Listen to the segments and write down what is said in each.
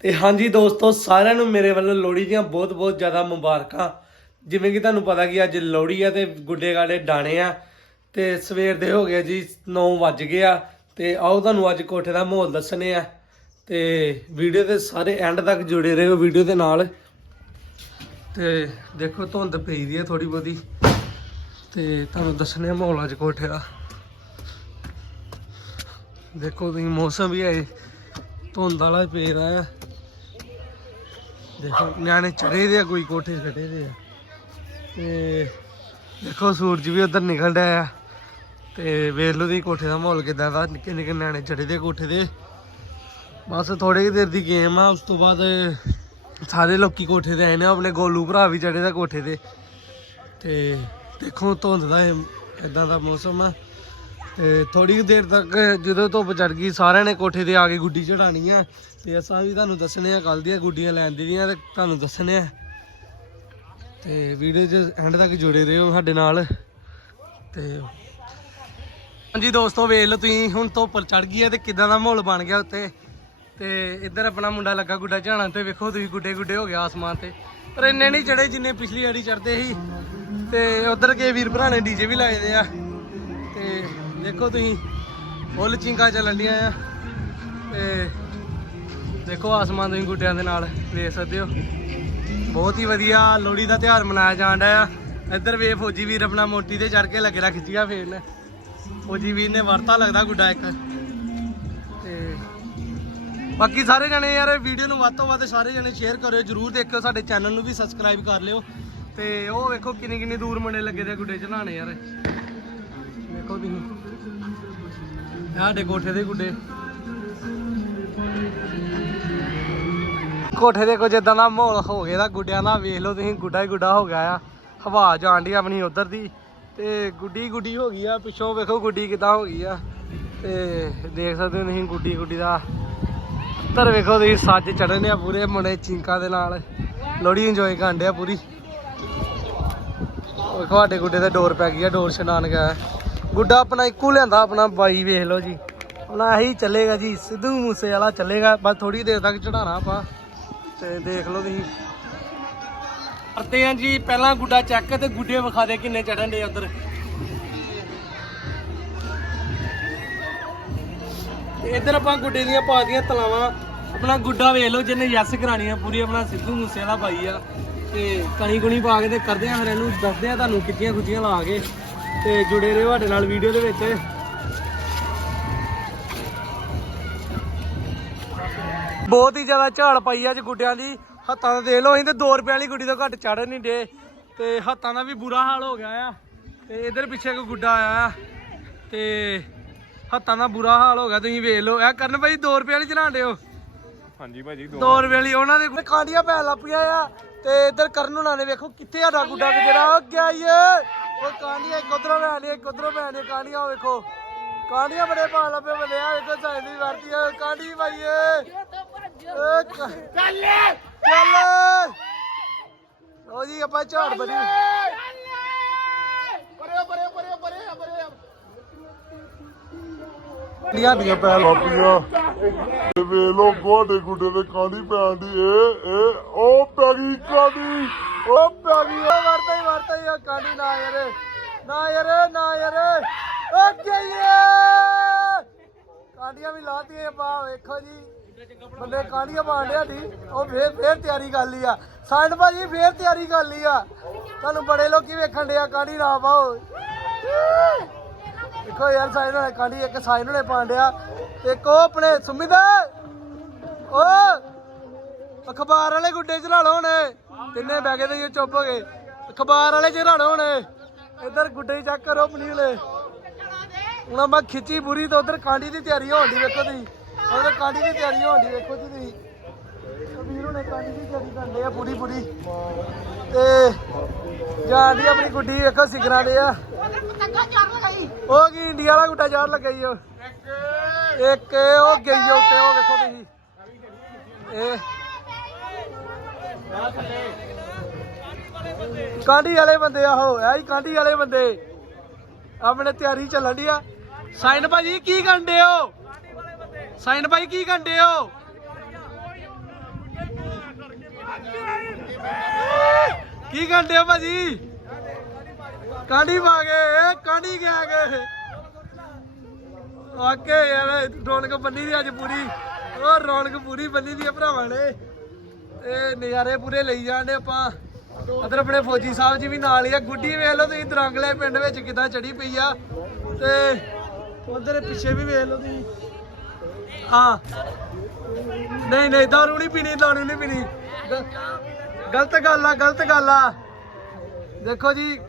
ਤੇ ਹਾਂਜੀ ਦੋਸਤੋ, ਸਾਰਿਆਂ ਨੂੰ ਮੇਰੇ ਵੱਲੋਂ ਲੋਹੜੀ ਦੀਆਂ ਬਹੁਤ ਬਹੁਤ ਜ਼ਿਆਦਾ ਮੁਬਾਰਕਾਂ। ਜਿਵੇਂ ਕਿ ਤੁਹਾਨੂੰ ਪਤਾ ਕਿ ਅੱਜ ਲੋਹੜੀ ਆ ਤੇ ਗੁੱਡੇ ਗਾੜੇ ਡਾਣੇ ਆ। ਤੇ ਸਵੇਰ ਦੇ ਹੋ ਗਏ ਜੀ 9 ਵੱਜ ਗਏ ਆ ਤੇ ਆਓ ਤੁਹਾਨੂੰ ਅੱਜ ਕੋਠੇ ਦਾ ਮਾਹੌਲ ਦੱਸਣੇ ਆ। ਤੇ ਵੀਡੀਓ ਦੇ ਸਾਰੇ ਐਂਡ ਤੱਕ ਜੁੜੇ ਰਹੋ ਵੀਡੀਓ ਦੇ ਨਾਲ। ਤੇ ਦੇਖੋ, ਧੁੰਦ ਪਈ ਦੀ ਹੈ ਥੋੜੀ ਬਹੁਤੀ। ਤੇ ਤੁਹਾਨੂੰ ਦੱਸਣੇ ਆ ਮਾਹੌਲ ਅੱਜ ਕੋਠੇ ਦਾ। ਦੇਖੋ ਤੁਸੀਂ ਮੌਸਮ ਵੀ ਹੈ ਧੁੰਦ ਵਾਲਾ ਹੀ ਪੈ ਰਿਹਾ ਹੈ ਦੇਖੋ, ਨਿਆਣੇ ਚੜੇ ਦੇ ਆ, ਕੋਈ ਕੋਠੇ ਚੜੇ ਦੇ ਆ। ਤੇ ਦੇਖੋ, ਸੂਰਜ ਵੀ ਉਧਰ ਨਿਕਲ ਰਿਹਾ ਆ। ਤੇ ਵੇਖ ਲਓ ਤੁਸੀਂ ਕੋਠੇ ਦਾ ਮਾਹੌਲ ਕਿਦਾਂ ਦਾ ਨਿੱਕੇ ਨਿੱਕੇ ਨਿਆਣੇ ਚੜੇ ਦੇ ਕੋਠੇ ਦੇ ਬਸ ਥੋੜੇ ਜਿਹੀ ਦੇਰ ਦੀ ਗੇਮ ਆ, ਉਸ ਤੋਂ ਬਾਅਦ ਸਾਰੇ ਲੋਕੀ ਕੋਠੇ ਤੇ ਆਏ ਨੇ, ਆਪਣੇ ਗੋਲੂ ਭਰਾ ਵੀ ਚੜੇ ਦਾ ਕੋਠੇ ਤੇ। ਤੇ ਦੇਖੋ, ਧੁੰਦ ਦਾ ਇਦਾਂ ਦਾ ਮੌਸਮ ਆ। ਤੇ ਥੋੜੀ ਦੇਰ ਤੱਕ ਜਦੋਂ ਧੁੱਪ ਚੜ ਗਈ, ਸਾਰਿਆਂ ਨੇ ਕੋਠੇ ਤੇ ਆ ਕੇ ਗੁੱਡੀ ਚੜਾਣੀ ਆ। ਤੇ ਅਸਾਂ ਵੀ ਤੁਹਾਨੂੰ ਦੱਸਣੇ ਆ ਕੱਲ ਦੀਆਂ ਗੁੱਡੀਆਂ ਲੈਣ ਦੀਆਂ ਤੇ ਤੁਹਾਨੂੰ ਦੱਸਣੇ ਆ। ਤੇ ਵੀਡੀਓ 'ਚ ਐਂਡ ਤੱਕ ਜੁੜੇ ਰਹੋ ਸਾਡੇ ਨਾਲ। ਤੇ ਹਾਂਜੀ ਦੋਸਤੋ, ਵੇਖ ਲਓ ਤੁਸੀਂ, ਹੁਣ ਧੁੱਪ ਚੜ ਗਈ ਹੈ ਤੇ ਕਿਦਾਂ ਦਾ ਮਾਹੌਲ ਬਣ ਗਿਆ ਉੱਤੇ ਤੇ ਇੱਧਰ ਆਪਣਾ ਮੁੰਡਾ ਲੱਗਾ ਗੁੱਡਾ ਝਾੜਨ ਤੇ, ਵੇਖੋ ਤੁਸੀਂ ਗੁੱਡੇ ਗੁੱਡੇ ਹੋ ਗਿਆ ਆਸਮਾਨ ਤੇ। ਪਰ ਇੰਨੇ ਨਹੀਂ ਚੜੇ ਜਿੰਨੇ ਪਿਛਲੀ ਵਾਰੀ ਚੜਦੇ ਸੀ। ਤੇ ਉਧਰ ਕੇ ਵੀਰ ਭਰਾ ਨੇ ਡੀਜੇ ਵੀ ਲਾਏ ਦੇ ਆ। ਦੇਖੋ ਤੁਸੀਂ, ਫੁੱਲ ਚਿੰਗਾ ਚੱਲਣ ਡੀਆਂ ਆ। ਤੇ ਦੇਖੋ ਆਸਮਾਨ ਤੁਸੀਂ ਗੁੱਡਿਆਂ ਦੇ ਨਾਲ ਵੇਖ ਸਕਦੇ ਹੋ। ਬਹੁਤ ਹੀ ਵਧੀਆ ਲੋਹੜੀ ਦਾ ਤਿਉਹਾਰ ਮਨਾਇਆ ਜਾਣ ਡਿਆ ਆ। ਇੱਧਰ ਵੇ ਫੌਜੀ ਵੀਰ ਆਪਣਾ ਮੋਟੀ ਤੇ ਚੜ ਕੇ ਲੱਗੇਰਾ ਖਿੱਚੀਆ ਫੇਰਨ ਫੌਜੀ ਵੀਰ ਨੇ ਵਰਤਾ ਲੱਗਦਾ ਗੁੱਡਾ ਇੱਕ। ਤੇ ਬਾਕੀ ਸਾਰੇ ਜਣੇ ਯਾਰ ਵੀਡੀਓ ਨੂੰ ਵੱਧ ਤੋਂ ਵੱਧ ਸਾਰੇ ਜਣੇ ਸ਼ੇਅਰ ਕਰਿਓ, ਜਰੂਰ ਦੇਖਿਓ, ਸਾਡੇ ਚੈਨਲ ਨੂੰ ਵੀ ਸਬਸਕ੍ਰਾਈਬ ਕਰ ਲਿਓ। ਤੇ ਉਹ ਵੇਖੋ ਕਿੰਨੇ ਕਿੰਨੇ ਦੂਰ ਮੁੰਡੇ ਲੱਗੇ ਦੇ ਗੁੱਡੇ ਚਲਾਣੇ ਯਾਰ। ਵੇਖੋ ਤੁਸੀਂ। ਸਾਡੇ ਕੋਠੇ ਦੇ ਗੁੱਡੇ। ਕੋਠੇ ਦੇ ਕੁਝ ਇਦਾਂ ਦਾ ਮਾਹੌਲ ਹੋ ਗਿਆ ਦਾ ਗੁੱਡਿਆਂ ਦਾ ਵੇਖ ਲਓ ਤੁਸੀਂ, ਗੁੱਡਾ ਹੀ ਗੁੱਡਾ ਹੋ ਗਿਆ ਆ। ਹਵਾ ਜਾਣ ਡਈ ਆਪਣੀ ਉਧਰ ਦੀ, ਤੇ ਗੁੱਡੀ ਗੁੱਡੀ ਹੋ ਗਈ ਆ, ਪਿੱਛੋਂ ਵੇਖੋ ਗੁੱਡੀ ਕਿਦਾਂ ਹੋ ਗਈ ਆ। ਤੇ ਦੇਖ ਸਕਦੇ ਹੋ ਤੁਸੀਂ ਗੁੱਡੀ ਗੁੱਡੀ ਦਾ ਉੱਧਰ ਵੇਖੋ ਤੁਸੀਂ, ਸੱਜ ਚੜਨੇ ਆ ਪੂਰੇ ਮੁੰਡੇ ਚਿੰਕਾਂ ਦੇ ਨਾਲ। ਲੋਹੜੀ ਇੰਜੋਏ ਕਰਨ ਡਿਆ ਪੂਰੀ। ਵੇਖੋ ਸਾਡੇ ਗੁੱਡੇ ਤੇ ਡੋਰ ਪੈ ਗਈ ਆ, ਡੋਰ ਛਡਾਣ ਗਿਆ। ਗੁੱਡਾ ਆਪਣਾ ਇੱਕੋ ਲਿਆਂਦਾ, ਆਪਣਾ ਬਾਈ ਵੇਖ ਲਓ ਜੀ। ਆਪਣਾ ਇਹੀ ਚੱਲੇਗਾ ਜੀ, ਸਿੱਧੂ ਮੂਸੇ ਵਾਲਾ ਚੱਲੇਗਾ, ਬਸ ਥੋੜੀ ਦੇਰ ਤੱਕ ਚੜਾਣਾ ਆਪਾਂ। ਤੇ ਦੇਖ ਲਓ ਤੁਸੀਂ। ਕਰਤੇ ਆ ਜੀ, ਪਹਿਲਾਂ ਗੁੱਡਾ ਚੱਕ ਤੇ ਗੁੱਡੇ ਵਿਖਾ ਦੇ ਕਿੰਨੇ ਚੜਨ ਦੇ ਉਧਰ। ਇੱਧਰ ਆਪਾਂ ਗੁੱਡੇ ਦੀਆਂ ਪਾ ਦੀਆਂ ਤਲਾਵਾਂ। ਆਪਣਾ ਗੁੱਡਾ ਵੇਖ ਲਓ, ਜਿਹਨੇ ਯੈਸ ਕਰਾਣੀ ਆ, ਪੂਰੀ ਆਪਣਾ ਸਿੱਧੂ ਮੂਸੇ ਵਾਲਾ ਬਾਈ ਆ। ਤੇ ਕਣੀ ਕੁਣੀ ਪਾ ਕੇ ਤੇ ਕਰਦੇ ਆ ਫਿਰ ਇਹਨੂੰ, ਦੱਸਦੇ ਆ ਤੁਹਾਨੂੰ ਕਿੱਥੀਆਂ ਖੁੱਚੀਆਂ ਲਾ ਕੇ। ਤੇ ਜੁੜੇ ਰਹੋ ਸਾਡੇ ਨਾਲ ਵੀਡੀਓ ਦੇ ਵਿੱਚ। ਬਹੁਤ ਹੀ ਜ਼ਿਆਦਾ ਝਾੜ ਪਾਈ ਅੱਜ ਗੁੱਡਿਆਂ ਦੀ। ਹੱਥਾਂ ਦਾ ਦੇਖ ਲਓ ਅਸੀਂ ਤੇ 2 ਰੁਪਏ ਵਾਲੀ ਗੁੱਡੀ ਤੋਂ ਘੱਟ ਚੜਨ ਨਹੀਂ ਡੇ ਤੇ ਹੱਥਾਂ ਦਾ ਵੀ ਬੁਰਾ ਹਾਲ ਹੋ ਗਿਆ ਆ। ਤੇ ਇਧਰ ਪਿੱਛੇ ਕੋਈ ਗੁੱਡਾ ਆਇਆ ਆ। ਤੇ ਹੱਥਾਂ ਦਾ ਬੁਰਾ ਹਾਲ ਹੋ ਗਿਆ ਤੁਸੀਂ ਵੇਖ ਲਓ। ਇਹ ਕਰਨ ਭਾਈ 2 ਰੁਪਏ ਵਾਲੀ ਚੜਾਉਂਦੇ ਹੋ? ਹਾਂਜੀ ਭਾਜੀ 2 ਰੁਪਏ ਵਾਲੀ ਉਹਨਾਂ ਦੇ ਕਾਂਡੀਆਂ ਪੈ ਲੱਪੀਆਂ ਆ। ਤੇ ਇਧਰ ਕਰਨ ਹੁਣਾਂ ਨੇ ਵੇਖੋ ਕਿੱਥੇ ਸਾਡਾ ਗੁੱਡਾ ਜਿਹੜਾ ਗਿਆ ਏ। ਉਹ ਕਾਂਡੀਆਂ ਇੱਕ ਉਧਰੋਂ ਲੈ ਲਈ ਇੱਕ ਉਧਰੋਂ ਲੈ ਲਈ। ਕਾਂਡੀਆਂ ਵੇਖੋ। ਕਾਂਡੀਆਂ ਬੜੇ ਪਾ ਲੱਪੇ ਬੰਦੇ ਆ ਵੇਖੋ ਸਾਈਂ ਦੀ ਵਰਤੀ ਆ। ਕਾਂਡੀ ਭਾਈ ਏ। ਚੱਲ। ਚੱਲ। ਲੋ ਜੀ ਆਪਾਂ ਝਾੜ ਬਣੀ। ਲੀਆਂ ਦੀਆਂ ਪੈ ਲੱਪੀਆਂ ਤੇ ਵੇ ਲੋ ਗੋਡੇ ਗੁੱਡੇ ਤੇ ਕਾਂਦੀ ਪੈਣ ਦੀ ਏ ਏ ਉਹ ਪੈ ਗਈ ਕਾਂਦੀ ਉਹ ਪੈ ਗਈ। ਉਹ ਵਰਤਾ ਹੀ ਵਰਤਾ ਹੀ ਕਾਂਡੀ ਨਾ ਯਾਰ। ਨਾ ਯਾਰ ਨਾ ਯਾਰ। ਓ ਗਈਏ ਕਾਂਡੀਆਂ ਵੀ ਲਾਤੀਆਂ ਪਾ ਵੇਖੋ ਜੀ। ਬੰਦੇ ਕਾਂਡੀਆਂ ਪਾਉਂਦੇ ਦੀ ਉਹ ਫੇਰ ਫੇਰ ਤਿਆਰੀ ਕਰ ਲਈ ਆ। ਸੰਡ ਭਾਜੀ ਫੇਰ ਤਿਆਰੀ ਕਰ ਲਈ ਆ। ਤੁਹਾਨੂੰ ਬੜੇ ਲੋਕੀ ਵੇਖਣ ਡਿਆ ਕਾਂਡੀ ਨਾ ਪਾਓ। ਦੇਖੋ ਯਾਰ, ਸਾਈਨ ਵਾਲੇ ਕਾਂਡੀ, ਇੱਕ ਸਾਈਨ ਵਾਲੇ ਪਾਉਂਦਿਆ ਇੱਕ ਉਹ ਆਪਣੇ ਸੁਮਿਤ ਓ, ਅਖਬਾਰ ਵਾਲੇ ਗੁੱਡੇ ਚੜਾ ਲਓ ਹੁਣ। ਤਿੰਨੇ ਬਹਿ ਗਏ ਤੇ ਇਹ ਚੁੱਪ ਹੋ ਗਏ। ਅਖਬਾਰ ਵਾਲੇ ਚੜਾ ਲਓ ਹੁਣ। ਇੱਧਰ ਗੁੱਡੇ ਚੈੱਕ ਕਰੋ ਪਨੀਲੇ ਹੁਣ ਆਪਾਂ ਖਿੱਚੀ ਬੁਰੀ ਤੇ ਉਧਰ ਕਾਂਡੀ ਦੀ ਤਿਆਰੀ ਹੋਣ ਦੀ ਵੇਖੋ ਤੁਸੀਂ। ਉਧਰ ਕਾਂਡੀ ਦੀ ਤਿਆਰੀ ਹੋਣ ਦੀ ਵੇਖੋ ਤੁਸੀਂ। ਉਹ ਵੀਰੋ ਕਾਂਡੀ ਦੀ ਤਿਆਰੀ ਕਰਦੇ ਆ ਪੂਰੀ ਪੂਰੀ। ਤੇ ਜਾਂਦੀ ਆਪਣੀ ਗੁੱਡੀ, ਵੇਖੋ ਸਿਗਰਾਂ ਦੇ ਆ। ਉਹ ਕੀ ਇੰਡੀਆ ਵਾਲਾ ਗੁੱਟਾ ਜਾਰ ਲੱਗਾਈ ਉਹ? ਇੱਕ ਉਹ ਗਈ ਉੱਤੇ, ਉਹ ਵੇਖੋ ਤੁਸੀਂ। ਕਾਂਢੀ ਵਾਲੇ ਬੰਦੇ ਆਹੋ ਐ ਹੀ ਕਾਂਢੀ ਵਾਲੇ ਬੰਦੇ। ਆਪਣੇ ਤਿਆਰੀ ਚੱਲਣ ਦੀ ਆ। ਸਾਈਨ ਭਾਜੀ, ਕੀ ਕਰਦੇ ਹੋ? ਸਾਈਨ ਭਾਈ ਕੀ ਕਰਦੇ ਹੋ? ਕੀ ਕਰਦੇ ਹੋ ਭਾਜੀ? ਕਾਂਡੀ ਪਾ ਗਏ ਕਾਂਡੀ ਗਿਆ ਗਏ ਵਾਕੇ ਯਾਰ, ਰੌਣਕ ਬੰਨੀ ਦੀ ਅੱਜ ਪੂਰੀ। ਉਹ ਰੌਣਕ ਪੂਰੀ ਬੰਨੀ ਦੀ ਆ ਭਰਾਵਾਂ ਨੇ। ਤੇ ਨਜ਼ਾਰੇ ਪੂਰੇ ਲਈ ਜਾਂਦੇ ਆਪਾਂ। ਅਦਰ ਆਪਣੇ ਫੌਜੀ ਸਾਹਿਬ ਜੀ ਵੀ ਨਾਲ ਹੀ ਆ। ਗੁੱਡੀ ਵੇਖ ਲਓ ਤੁਸੀਂ, ਦਰੰਗਲੇ ਪਿੰਡ ਵਿੱਚ ਕਿਦਾਂ ਚੜੀ ਪਈ ਆ। ਤੇ ਉਧਰ ਪਿੱਛੇ ਵੀ ਵੇਖ ਲਓ ਤੁਸੀਂ। ਹਾਂ। ਨਹੀਂ ਨਹੀਂ, ਦਾਰੂ ਨਹੀਂ ਪੀਣੀ, ਦਾਰੂ ਨਹੀਂ ਪੀਣੀ। ਗਲਤ ਗੱਲ ਆ, ਗਲਤ ਗੱਲ ਆ। ਦੇਖੋ ਜੀ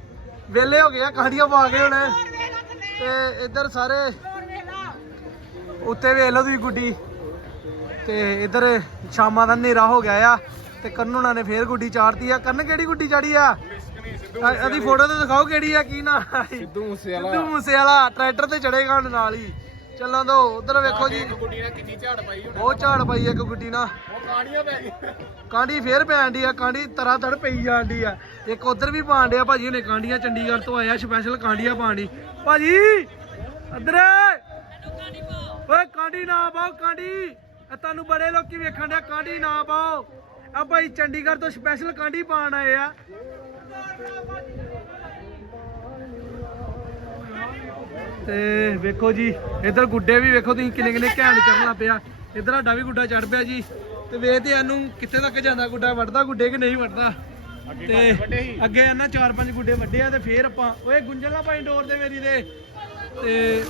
ਵੇਲੇ ਹੋ ਗਏ ਆ ਕਹਾਣੀਆਂ ਪਾ ਕੇ ਹੁਣ? ਤੇ ਇੱਧਰ ਸਾਰੇ ਉੱਤੇ ਵੇਖ ਲਓ ਤੁਸੀਂ ਗੁੱਡੀ। ਤੇ ਇੱਧਰ ਸ਼ਾਮਾਂ ਦਾ ਹਨੇਰਾ ਹੋ ਗਿਆ ਆ ਤੇ ਕੰਨੂਣਾ ਨੇ ਫੇਰ ਗੁੱਡੀ ਚਾੜਤੀ ਆ। ਕੰਨ ਕਿਹੜੀ ਗੁੱਡੀ ਚਾੜੀ ਆ? ਇਹਦੀ ਫੋਟੋ ਤੇ ਦਿਖਾਓ ਕਿਹੜੀ ਆ ਕੀ ਨਾ ਸਿੱਧੂ ਮੂਸੇ ਵਾਲਾ ਸਿੱਧੂ ਮੂਸੇ ਵਾਲਾ ਟਰੈਕਟਰ ਤੇ ਚੜੇਗਾ ਹੁਣ ਨਾਲ ਹੀ। ਚੱਲਾਂ ਦੋ ਉਧਰ ਵੇਖੋ ਜੀ ਗੁੱਡੀ ਕਿੰਨੀ ਝਾੜ ਪਾਈ ਹੁਣ। ਬਹੁਤ ਝਾੜ ਪਈ ਆ ਇੱਕ ਗੁੱਡੀ ਨਾਲ। ਉਹ ਕਾੜੀਆਂ ਪੈ ਗਈਆਂ। ਕਾਂਡੀ ਫੇਰ ਪੈਣ ਡਈ ਆ ਕਾਂਡੀ ਤਰਾ ਤੜ ਪਈ ਜਾਂਦੀ ਆ। ਇੱਕ ਉਧਰ ਵੀ ਪਾਣ ਡਿਆ ਭਾਜੀ ਨੇ ਕਾਂਡੀਆਂ ਚੰਡੀਗੜ੍ਹ ਤੋਂ ਆਇਆ ਸਪੈਸ਼ਲ ਕਾਂਡੀਆਂ ਪਾਣੀ ਭਾਜੀ ਇੱਧਰ! ਓਏ ਕਾਂਡੀ ਨਾ ਪਾਓ ਕਾਂਡੀ। ਇਹ ਤੁਹਾਨੂੰ ਬੜੇ ਲੋਕੀ ਵੇਖਣ ਡਿਆ ਕਾਂਡੀ ਨਾ ਪਾਓ। ਆ ਭਾਈ ਚੰਡੀਗੜ੍ਹ ਤੋਂ ਸਪੈਸ਼ਲ ਕਾਂਡੀ ਪਾਣ ਆਏ ਆ। ਤੇ ਵੇਖੋ ਜੀ ਇੱਧਰ ਗੁੱਡੇ ਵੀ ਵੇਖੋ ਤੁਸੀਂ ਕਿੰਨੇ ਕਿੰਨੇ ਘੈਂਟ ਚੜਨਾ ਪਿਆ। ਇੱਧਰ ਸਾਡਾ ਵੀ ਗੁੱਡਾ ਚੜ ਪਿਆ ਜੀ। ਤੇ ਵੇਖਦੇ ਆ ਇਹਨੂੰ ਕਿੱਥੇ ਤੱਕ ਜਾਂਦਾ ਗੁੱਡਾ ਵੜਦਾ ਗੁੱਡੇ ਕਿ ਨਹੀਂ ਵੜਦਾ ਤੇ ਅੱਗੇ ਇਹਨਾਂ ਚਾਰ ਪੰਜ ਗੁੱਡੇ ਵੱਡੇ ਆ ਤੇ ਫੇਰ ਆਪਾਂ ਓਏ ਗੁੰਜਲਾ ਪਾਈ ਡੋਰ ਦੇ ਮੇਰੀ ਦੇ ਤੇ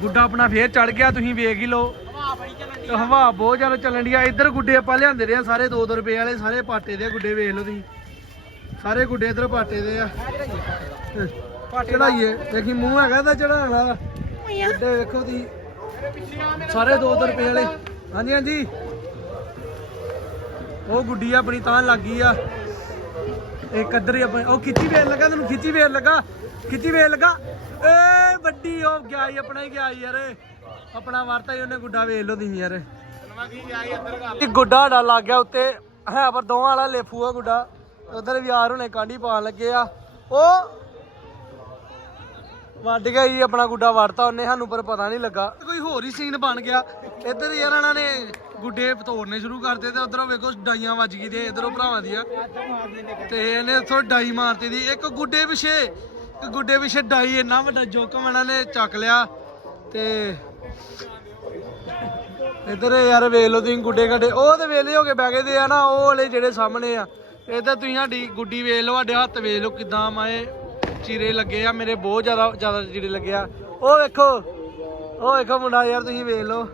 ਗੁੱਡਾ ਆਪਣਾ ਫੇਰ ਚੜ ਗਿਆ ਤੁਸੀਂ ਵੇਖ ਹੀ ਲਓ। ਹਵਾ ਬਹੁਤ ਜ਼ਿਆਦਾ ਚੱਲਣ ਦੀ ਆ। ਇੱਧਰ ਗੁੱਡੇ ਆਪਾਂ ਲਿਆਂਦੇ ਰਹੇ ਆ ਸਾਰੇ 2-2 ਰੁਪਏ ਵਾਲੇ ਸਾਰੇ ਪਾਟੇ ਦੇ ਗੁੱਡੇ ਵੇਖ ਲਓ ਤੁਸੀਂ। ਸਾਰੇ ਗੁੱਡੇ ਇੱਧਰ ਪਾਟੇ ਦੇ ਆ। ਚੜਾਈਏ ਦੇਖੀ ਮੂੰਹ ਹੈਗਾ ਤਾਂ ਚੜਾਉਣ ਵਾਲਾ। ਗੁੱਡੇ ਵੇਖੋ ਤੁਸੀਂ। ਸਾਰੇ 2-2 ਰੁਪਏ ਵਾਲੇ। ਹਾਂਜੀ ਹਾਂਜੀ। ਉਹ ਗੁੱਡੀ ਆਪਣੀ ਤਾਂ ਲੱਗੀ ਆ। ਇੱਕ ਅੱਧਰ ਹੀ ਆਪਣੀ। ਉਹ ਖਿੱਚੀ ਵੇਲ ਲੱਗਾ ਤੈਨੂੰ ਖਿੱਚੀ ਵੇਲ ਲੱਗਾ। ਖਿੱਚੀ ਵੇਲ ਲੱਗਾ। ਏ ਵੱਡੀ ਉਹ ਗਿਆ ਹੀ ਆਪਣਾ ਹੀ ਗਿਆ ਯਾਰ। ਆਪਣਾ ਵਰਤਾ ਹੀ ਉਹਨੇ ਗੁੱਡਾ ਵੇਖ ਲਓ ਤੁਸੀਂ ਯਾਰ। ਇੱਕ ਗੁੱਡਾ ਸਾਡਾ ਲੱਗ ਗਿਆ ਉੱਤੇ। ਹੈ ਪਰ ਦੋਵਾਂ ਵਾਲਾ ਲੇਫੂ ਆ ਗੁੱਡਾ। ਉਧਰ ਵੀ ਯਾਰ ਹੁਣੇ ਕਾਂਢੀ ਪਾਣ ਲੱਗੇ ਆ। ਉਹ ਵੱਢ ਗਿਆ ਜੀ, ਆਪਣਾ ਗੁੱਡਾ ਵੜਤਾ ਉਹਨੇ, ਸਾਨੂੰ ਪਰ ਪਤਾ ਨਹੀਂ ਲੱਗਾ। ਕੋਈ ਹੋਰ ਹੀ ਸੀਨ ਬਣ ਗਿਆ। ਇੱਧਰ ਯਾਰ ਇਹਨਾਂ ਨੇ ਗੁੱਡੇ ਤੋੜਨੇ ਸ਼ੁਰੂ ਕਰਤੇ ਤੇ ਉਧਰੋਂ ਵੇਖੋ ਡਾਈਆਂ ਵੱਜ ਗਈ ਤੇ ਇਧਰੋਂ ਭਰਾਵਾਂ ਦੀਆਂ। ਤੇ ਇਹਨੇ ਉੱਥੋਂ ਡਾਈ ਮਾਰਤੀ ਦੀ। ਇੱਕ ਗੁੱਡੇ ਪਿਛੇ, ਇੱਕ ਗੁੱਡੇ ਪਿਛੇ ਡਾਈ, ਇੰਨਾ ਵੱਡਾ ਜੋਖਮ ਇਹਨਾਂ ਨੇ ਚੱਕ ਲਿਆ। ਤੇ ਇਧਰ ਯਾਰ ਵੇਖ ਲਓ ਤੁਸੀਂ ਗੁੱਡੇ ਗੱਡੇ। ਉਹ ਤੇ ਵੇਲੇ ਹੋ ਕੇ ਬਹਿ ਗਏ ਦੇ ਆ ਨਾ, ਉਹ ਵਾਲੇ ਜਿਹੜੇ ਸਾਹਮਣੇ ਆ। ਇੱਧਰ ਤੁਸੀਂ ਸਾਡੀ ਗੁੱਡੀ ਵੇਖ ਲਓ, ਸਾਡੇ ਹੱਥ ਵੇਖ ਲਓ ਕਿਦਾਂ ਮਾਏ। ਚੀਰੇ ਲੱਗੇ ਆ, ਮੇਰੇ ਬਹੁਤ ਜ਼ਿਆਦਾ ਜ਼ਿਆਦਾ ਚੀਰੇ ਲੱਗੇ ਆ। ਉਹ ਵੇਖੋ ਉਹ ਵੇਖੋ ਮੁੰਡਾ ਯਾਰ, ਤੁਸੀਂ ਵੇਖ ਲਓ।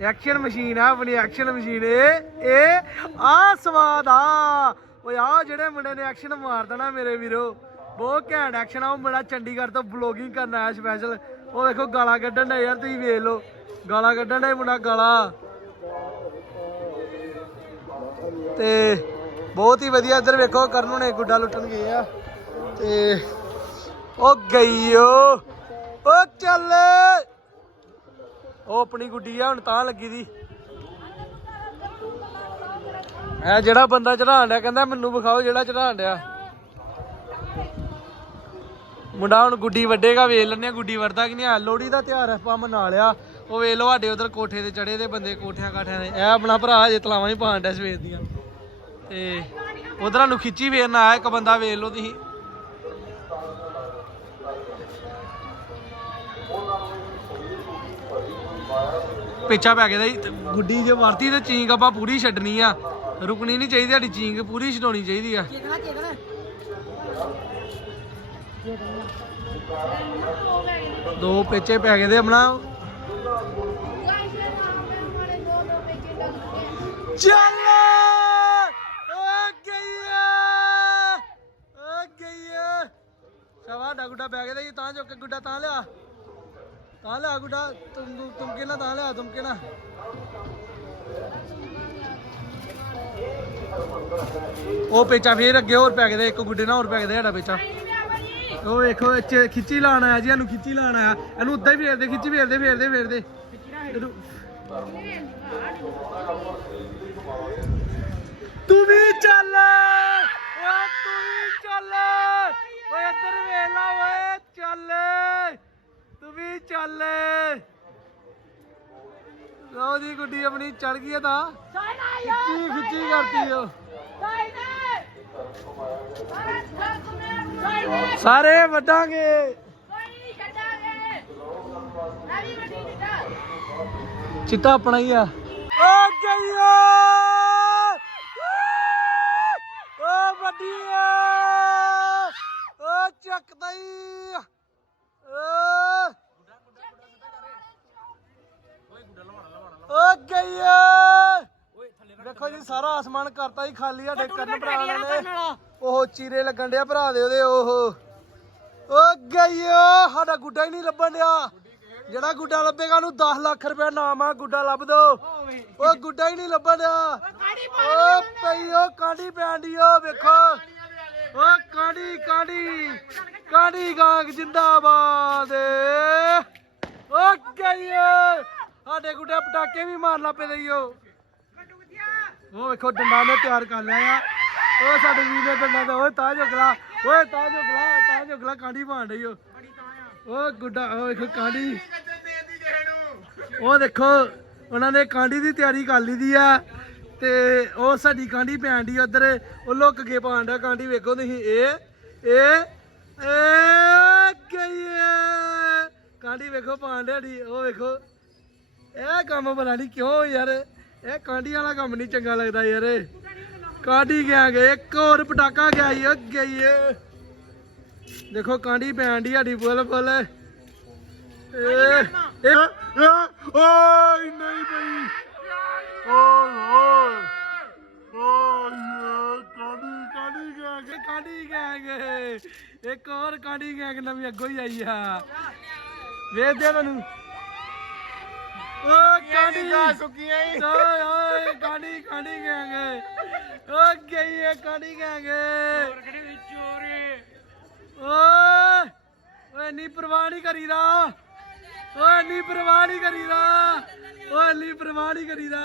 ਐਕਸ਼ਨ ਮਸ਼ੀਨ ਆ, ਆਪਣੀ ਐਕਸ਼ਨ ਮਸ਼ੀਨ ਇਹ ਇਹ ਆ ਸਵਾਦ ਆ। ਓਏ ਆ ਜਿਹੜੇ ਮੁੰਡੇ ਨੇ ਐਕਸ਼ਨ ਮਾਰ ਦੇਣਾ ਮੇਰੇ ਵੀਰੋ। ਬਹੁਤ ਘੈਂਟ ਐਕਸ਼ਨ ਆ। ਉਹ ਮੁੰਡਾ ਚੰਡੀਗੜ੍ਹ ਤੋਂ ਵਲੋਗਿੰਗ ਕਰਨ ਆਇਆ ਸਪੈਸ਼ਲ ਉਹ ਵੇਖੋ, ਗਾਲਾਂ ਕੱਢਣ ਦਾ ਯਾਰ, ਤੁਸੀਂ ਵੇਖ ਲਓ। ਗਾਲਾਂ ਕੱਢਣ ਦਾ ਮੁੰਡਾ, ਗਾਲਾਂ। ਤੇ ਬਹੁਤ ਹੀ ਵਧੀਆ, ਇੱਧਰ ਵੇਖੋ, ਕਰਨ ਨੇ ਗੁੱਡਾ ਲੁੱਟਣ ਗਏ ਆ। ਤੇ ਉਹ ਗਈ ਉਹ ਚੱਲ। ਉਹ ਆਪਣੀ ਗੁੱਡੀ ਆ, ਹੁਣ ਤਾਂ ਲੱਗੀ ਦੀ। ਇਹ ਜਿਹੜਾ ਬੰਦਾ ਚੜਾਉਣ ਡਿਆ, ਕਹਿੰਦਾ ਮੈਨੂੰ ਵਿਖਾਓ ਜਿਹੜਾ ਚੜਾਉਣ ਡਿਆ। ਮੁੰਡਾ ਹੁਣ ਗੁੱਡੀ ਵੱਡੇਗਾ ਵੇਖ ਲੈਣੇ ਆ ਗੁੱਡੀ ਵਰਦਾ ਕਿ ਨਹੀਂ। ਆ ਲੋਹੜੀ ਦਾ ਤਿਉਹਾਰ ਆਪਾਂ ਮਨਾ ਲਿਆ। ਉਹ ਵੇਖ ਲੋ ਸਾਡੇ ਉਧਰ ਕੋਠੇ ਤੇ ਚੜੇ ਦੇ ਬੰਦੇ, ਕੋਠਿਆਂ ਕਾਠਿਆਂ ਦੇ। ਇਹ ਆਪਣਾ ਭਰਾ ਹਜੇ ਤਲਾਵਾਂ ਹੀ ਪਾਣ ਡਿਆ ਸਵੇਰ ਦੀਆਂ। ਤੇ ਉਧਰਾਂ ਨੂੰ ਖਿੱਚੀ ਵੇਰਨਾ ਆਇਆ ਇੱਕ ਬੰਦਾ ਵੇਖ ਲੋ ਤੁਸੀਂ। ਪਿੱਛਾ ਪੈ ਗਿਆ ਦਾ ਜੀ, ਗੁੱਡੀ ਜੇ ਵਰਤੀ ਤੇ ਚੀਂਕ ਆਪਾਂ ਪੂਰੀ ਛੱਡਣੀ ਆ। ਰੁਕਣੀ ਨਹੀਂ ਚਾਹੀਦੀ ਸਾਡੀ ਚੀਂਕ ਪੂਰੀ ਛਡਾਉਣੀ ਚਾਹੀਦੀ ਆ। ਦੋ ਪੇਚੇ ਪੈ ਗਏ ਦੇ ਆਪਣਾ ਚੱਲ ਓ ਗਈ ਓ ਗਈ ਸ਼ਾਬਾ ਡਾ ਗੁੱਡਾ ਬੈ ਗਿਆ ਦਾ ਜੀ ਤਾਂ ਚੁੱਕ ਕੇ ਗੁੱਡਾ ਤਾਂ ਲਿਆ। ਤਾਂ ਲਿਆ ਗੁੱਡਾ ਤੁਮ ਤੁਮ ਕੇ ਨਾ ਤਾਂ ਲਿਆ ਤੁਮ ਕੇ ਉਹ ਪੇਚਾ ਫੇਰ ਅੱਗੇ ਹੋਰ ਪੈ ਗਿਆ ਦਾ, ਇੱਕ ਗੁੱਡੇ ਨਾਲ ਹੋਰ ਪੈ ਗਿਆ ਦਾ ਸਾਡਾ ਪੇਚਾ। ਉਹ ਵੇਖੋ ਇੱਥੇ ਖਿੱਚੀ ਲਾਣ ਆਇਆ ਜੀ ਇਹਨੂੰ ਖਿੱਚੀ ਲਾਣ ਆਇਆ। ਇਹਨੂੰ ਉੱਦਾਂ ਹੀ ਫੇਰਦੇ ਖਿੱਚੀ ਫੇਰਦੇ ਫੇਰਦੇ ਫੇਰਦੇ ਇਹਨੂੰ- ਤੂੰ ਵੀ ਚੱਲ! ਓਏ ਤੂੰ ਵੀ ਚੱਲ! ਓਏ ਇੱਧਰ ਵੇਖ ਲਾ ਓਏ ਚੱਲ! ਵੀ ਚੱਲ ਲਓ ਜੀ ਗੁੱਡੀ ਆਪਣੀ ਚੜ ਗਈ ਹੈ ਤਾਂ। ਖਿੱਚੀ ਖਿੱਚੀ ਕਰਤੀ ਓ ਸਾਰੇ ਵੱਡਾਂਗੇ ਚਿੱਟਾ ਆਪਣਾ ਹੀ ਆ। ਓ ਗਈਆ ਓ ਵੱਡੀ ਆ ਓ ਚੱਕਦਾ ਹੀ ਓ ਓ ਗਈਆ ਦੇਖੋ ਜੀ ਸਾਰਾ ਆਸਮਾਨ ਕਰਤਾ ਹੀ ਖਾਲੀ ਸਾਡੇ ਕਰਨ ਭਰਾ ਨੇ ਉਹ ਚੀਰੇ ਲੱਗਣ ਡਿਆ ਭਰਾ ਦੇ ਉਹਦੇ ਉਹ ਓ ਗਈਆ ਸਾਡਾ ਗੁੱਡਾ ਹੀ ਨਹੀਂ ਲੱਭਣ ਡਿਆ। ਜਿਹੜਾ ਗੁੱਡਾ ਲੱਭੇਗਾ ਉਹਨੂੰ 10 ਲੱਖ ਰੁਪਏ ਨਾਮ ਆ ਗੁੱਡਾ ਲੱਭ ਦੋ। ਉਹ ਗੁੱਡਾ ਹੀ ਨਹੀਂ ਲੱਭਣ ਡਿਆ। ਓ ਪਈ ਓ ਕਾਂਡੀ ਪੈਂਦੀ ਓ ਵੇਖੋ। ਓ ਕਾਂਡੀ ਕਾਂਡੀ ਕਾਂਡੀ ਗਾਂਗ ਜਿੰਦਾਬਾਦ ਓ ਗਈਆ ਸਾਡੇ ਗੁੱਡੇ ਪਟਾਕੇ ਵੀ ਮਾਰਨ ਲੱਪੇ ਦਈਓ ਉਹ। ਵੇਖੋ ਡੰਡਾ ਨੇ ਤਿਆਰ ਕਰ ਲਿਆ ਆ। ਉਹ ਸਾਡੇ ਵੀਰ ਨੇ ਡੰਡਾ ਦਾ ਓਏ ਤਾਜ ਉਗਲਾ ਓਏ ਤਾਜ ਉਗਲਾ ਤਾਜ ਉਗਲਾ ਕਾਂਡੀ ਮਾਰ ਰਹੀ ਓ ਉਹ ਗੁੱਡਾ ਉਹ ਵੇਖੋ ਕਾਂਡੀ। ਉਹ ਦੇਖੋ ਉਹਨਾਂ ਨੇ ਕਾਂਡੀ ਦੀ ਤਿਆਰੀ ਕਰ ਲਈ ਦੀ ਆ। ਤੇ ਉਹ ਸਾਡੀ ਕਾਂਡੀ ਪੈਣ ਦੀ ਉਧਰ। ਉਹ ਲੁੱਕ ਕੇ ਪਾਣ ਡਿਆ ਕਾਂਡੀ ਵੇਖੋ ਤੁਸੀਂ। ਇਹ ਇਹ ਇਹ ਗਈ ਏ। ਕਾਂਡੀ ਵੇਖੋ ਪਾਣ ਦੀ ਉਹ ਵੇਖੋ। ਇਹ ਕੰਮ ਬਣਾ ਨਹੀਂ ਕਿਉਂ ਯਾਰ, ਇਹ ਕਾਂਡੀ ਵਾਲਾ ਕੰਮ ਨਹੀਂ ਚੰਗਾ ਲੱਗਦਾ ਯਾਰ ਕਾਂਡੀ ਗਿਆ ਗਏ ਇੱਕ ਹੋਰ ਪਟਾਕਾ ਗਿਆ ਈ ਅੱਗੇ ਹੀ ਏ। ਦੇਖੋ ਕਾਂਡੀ ਪੈਣ ਦੀ ਸਾਡੀ ਬੁੱਲ ਬੁੱਲ ਇਹ ਇਹ ਓਏ, ਨਹੀਂ ਬਈ ਓਏ ਓਏ ਓਏ ਕਾਦੀ ਕਾਂਡੀ ਗੈਂਗ ਕਾਂਡੀ ਗੈਂਗ ਇੱਕ ਹੋਰ ਕਾਂਡੀ ਗੈਂਗ ਨਵੀਂ ਅੱਗੋਂ ਹੀ ਆਈ ਆ। ਵੇਖਦੇ ਆ ਤੁਹਾਨੂੰ। ਓ ਕਾਂਡੀ ਸੁੱਕੀਆਂ ਹੀ? ਓਏ ਓਏ ਕਾਂਡੀ ਕਾਂਡੀ ਗੈਂਗ ਓ ਗਈ ਏ ਕਾਂਡੀ ਗੈਂਗ ਓਏ ਓਏ ਨੀ ਪਰਵਾਹ ਨਹੀਂ ਕਰੀਦਾ। ਓਏ ਨੀ ਪਰਵਾਹ ਨਹੀਂ ਕਰੀਦਾ। ਓਏ ਨੀ ਪਰਵਾਹ ਨਹੀਂ ਕਰੀਦਾ।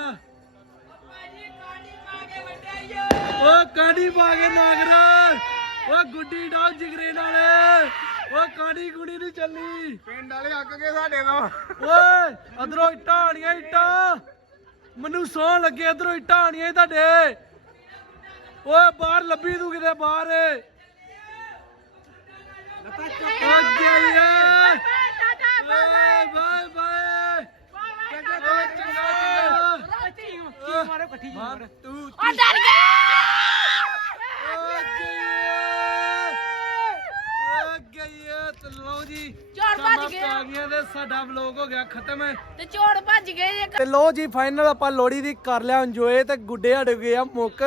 ਓ ਕਾਂਡੀ ਪਾ ਕੇ ਨਾਗਰਾ ਓ ਗੁੱਡੀ ਡਾਉ ਜਿਗਰੇ ਨਾਲ। ਓ ਕਾਂਡੀ ਕੁੜੀ ਨਹੀਂ ਚੱਲੀ? ਪਿੰਡ ਵਾਲੇ ਅੱਕ ਗਏ ਸਾਡੇ ਤੋਂ। ਓਏ ਅਧਰੋਂ ਇੱਟਾਂ ਆਣੀਆਂ ਇੱਟਾਂ। ਮੈਨੂੰ ਸੌਂ ਲੱਗੇ ਅਧਰੋਂ ਇੱਟਾਂ ਆਣੀਆਂ ਤੁਹਾਡੇ। ਓਏ ਬਾਹਰ ਲੱਭੀ ਤੂੰ ਕਿਤੇ ਬਾਹਰ। ਓ ਗਈ ਏ ਓਏ ਬਾਏ ਬਾਏ ਚੰਗਾ ਚੰਗਾ ਚੰਗਾ ਮਾਰ ਤੂੰ ਓ ਗਈ ਓ ਗਈ ਏ ਤੇ ਲਓ ਜੀ ਚੋਰ ਭੱਜ ਸ਼ਾਮਾਂ ਗਿਆ। ਪੈ ਗਈਆਂ ਤੇ ਸਾਡਾ ਵਲੌਗ ਹੋ ਗਿਆ ਖਤਮ ਤੇ ਚੋਰ ਭੱਜ ਗਏ ਇੱਕ ਤੇ ਲੋ ਜੀ ਫਾਈਨਲ ਆਪਾਂ ਲੋੜੀ ਦੀ ਕਰ ਲਿਆ ਇੰਜੋਏ ਤੇ ਗੁੱਡੇ ਹਟ ਗਏ ਆ ਮੁੱਕ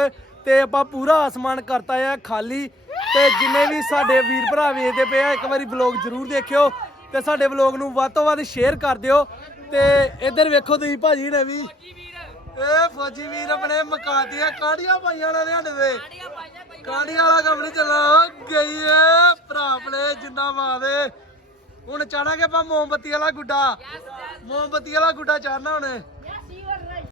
ਤੇ ਆਪਾਂ ਪੂਰਾ ਆਸਮਾਨ ਕਰਤਾ ਆ ਖਾਲੀ ਤੇ ਜਿੰਨੇ ਵੀ ਸਾਡੇ ਵੀਰ ਭਰਾ ਵੇਖਦੇ ਪਏ ਆ ਇੱਕ ਵਾਰੀ ਵਲੌਗ ਜ਼ਰੂਰ ਦੇਖਿਓ ਤੇ ਸਾਡੇ ਵਲੌਗ ਨੂੰ ਵੱਧ ਤੋਂ ਵੱਧ ਸ਼ੇਅਰ ਕਰ ਦਿਓ ਤੇ ਇੱਧਰ ਵੇਖੋ ਤੁਸੀਂ ਭਾਜੀ ਨੇ ਵੀ। ਇਹ ਫੌਜੀ ਵੀਰ ਆਪਣੇ ਮਕਾਤੀਆਂ ਕਾੜੀਆਂ ਪਾਈਆਂ ਨੇ ਹੰਡ ਦੇ ਕਾੜੀਆਂ ਵਾਲਾ ਕੰਮ ਨਹੀਂ ਚੱਲਣਾ? ਗਈ ਏ ਭਰਾ ਆਪਣੇ ਜਿੰਦਾਬਾਦ ਏ ਹੁਣ ਚਾੜਾਂਗੇ ਆਪਾਂ ਮੋਮਬੱਤੀ ਵਾਲਾ ਗੁੱਡਾ। ਮੋਮਬੱਤੀ ਵਾਲਾ ਗੁੱਡਾ ਚਾੜਨਾ ਹੁਣ।